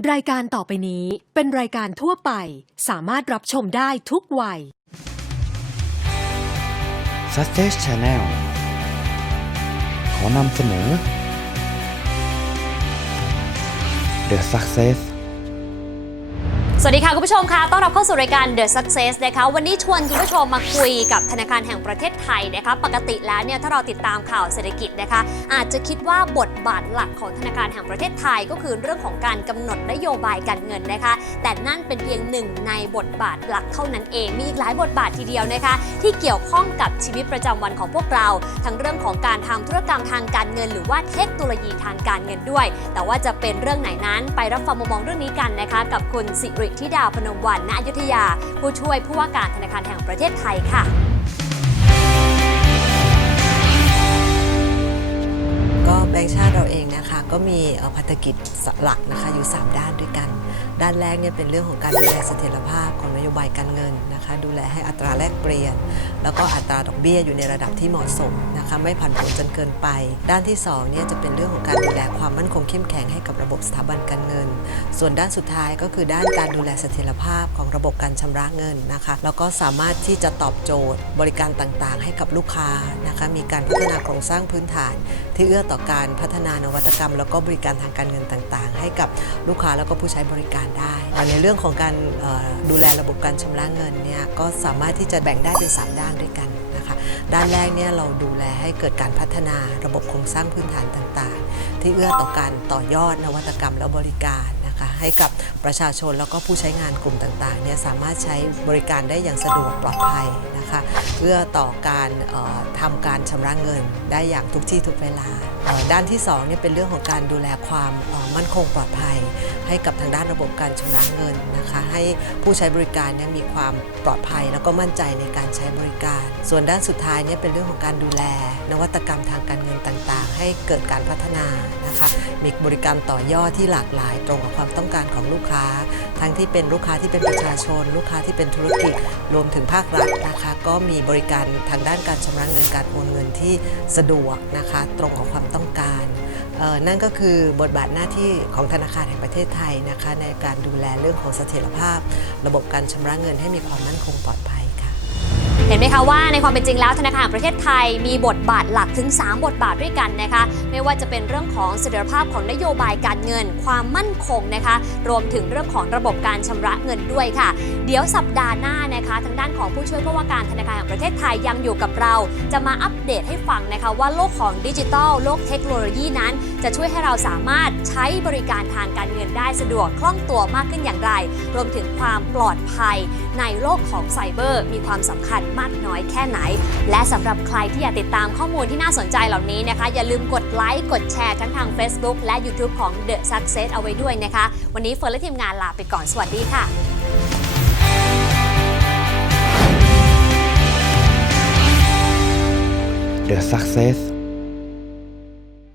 รายการต่อไปนี้เป็นรายการทั่วไป สามารถรับชมได้ทุกวัย Success Channel ขอนำเสนอ The Success สวัสดีค่ะคุณผู้ชมค่ะ ต้อนรับเข้าสู่รายการ The Success นะคะ วันนี้ชวนคุณผู้ชมมาคุยกับธนาคารแห่งประเทศไทยนะคะ ปกติแล้วเนี่ยถ้าเราติดตามข่าวเศรษฐกิจนะคะ อาจจะคิดว่าบทบาทหลักของธนาคารแห่งประเทศไทย ก็คือเรื่องของการกำหนดนโยบายการเงินนะคะ แต่นั่นเป็นเพียงหนึ่งในบทบาทหลักเท่านั้นเอง มีอีกหลายบทบาททีเดียวนะคะ ที่เกี่ยวข้องกับชีวิตประจำวันของพวกเรา ทั้งเรื่องของการทำธุรกรรมทางการเงิน หรือว่าเทคโนโลยีทางการเงินด้วย แต่ว่าจะเป็นเรื่องไหนนั้นไปรับฟังมุมมองเรื่องนี้กันนะคะ กับคุณสิริธิดาพนมวันณอยุธยา ผู้ช่วยผู้ว่าการธนาคารแห่งประเทศไทยค่ะ พันธกิจหลักนะคะอยู่ 3 ด้านด้วยกัน ด้านแรกเนี่ยเป็นเรื่องของการดูแลเสถียรภาพของนโยบายการเงินนะคะดูแลให้อัตราแลกเปลี่ยน แล้วก็อัตราดอกเบี้ยอยู่ในระดับที่เหมาะสมนะคะไม่ผันผวนจนเกินไป ด้านที่2เนี่ยจะเป็นเรื่องของการดูแลความมั่นคงเข้มแข็งให้กับระบบสถาบันการเงิน ส่วนด้านสุดท้ายก็คือด้านการดูแลเสถียรภาพของระบบการชำระเงินนะคะแล้วก็สามารถที่จะตอบโจทย์บริการต่างๆ ให้กับลูกค้านะคะมีการพัฒนาโครงสร้างพื้นฐาน ที่เอื้อต่อการพัฒนานวัตกรรม แล้วก็บริการทางการเงินต่างๆ ให้กับลูกค้าแล้วก็ผู้ใช้บริการได้ ในเรื่องของการดูแลระบบการชำระเงินเนี่ยก็สามารถที่จะแบ่งได้เป็นสามด้านด้วยกันนะคะด้านแรกเนี่ยเราดูแลให้เกิดการพัฒนาระบบโครงสร้างพื้นฐานต่างๆ ที่เอื้อต่อการต่อยอดนวัตกรรมและบริการ คะให้กับประชาชนแล้วก็ผู้ใช้งานกลุ่มต่างๆเนี่ยสามารถใช้บริการได้อย่างสะดวกปลอดภัยนะคะ เพื่อต่อการออทำการชำระเงินได้อย่างทุกที่ทุกเวลา ด้านที่2เนี่ยเป็นเรื่องของการดูแลความมั่นคงปลอดภัย ให้กับทางด้านระบบการชำระเงินนะคะ ให้ผู้ใช้บริการเนี่ยมีความปลอดภัยแล้วก็มั่นใจในการใช้บริการ ส่วนด้านสุดท้ายเนี่ยเป็นเรื่องของการดูแลนวัตกรรมทางการเงิน ให้เกิดการพัฒนานะคะมีบริการต่อยอดที่หลากหลายตรงกับความต้องการของลูกค้า ทั้งที่เป็นลูกค้าที่เป็นประชาชน ลูกค้าที่เป็นธุรกิจรวมถึงภาครัฐนะคะ ก็มีบริการทางด้านการชำระเงินการโอนเงินที่สะดวกนะคะ ตรงกับความต้องการนั่นก็คือบทบาทหน้าที่ของธนาคารแห่งประเทศไทยนะคะในการดูแลเรื่องของเสถียรภาพ ระบบการชำระเงินให้มีความมั่นคงปลอดภัย ห็นไหมคะว่าในความเป็นจริงแล้วธนาคารแห่งประเทศไทยมีบทบาทหลักถึง 3 บทบาทด้วยกันนะคะ ไม่ว่าจะเป็นเรื่องของเสถียรภาพของนโยบายการเงิน ความมั่นคงนะคะ รวมถึงเรื่องของระบบการชำระเงินด้วยค่ะ เดี๋ยวสัปดาห์หน้านะคะทางด้านของผู้ช่วยผู้ว่าการธนาคารแห่งประเทศไทยยังอยู่กับเรา จะมาอัปเดตให้ฟังนะคะว่าโลกของดิจิทัลโลกเทคโนโลยีนั้น จะช่วยให้เราสามารถใช้บริการทางการเงินได้สะดวกคล่องตัวมากขึ้นอย่างไร รวมถึงความปลอดภัยในโลกของไซเบอร์ มีความสำคัญมากมากน้อยแค่ไหน และสำหรับใครที่อยากติดตามข้อมูลที่น่าสนใจเหล่านี้นะคะ อย่าลืมกดไลค์กดแชร์ทั้งทาง Facebook และ YouTube ของ The Success เอาไว้ด้วยนะคะ วันนี้เฟิร์นและทีมงานลาไปก่อนสวัสดีค่ะ The Success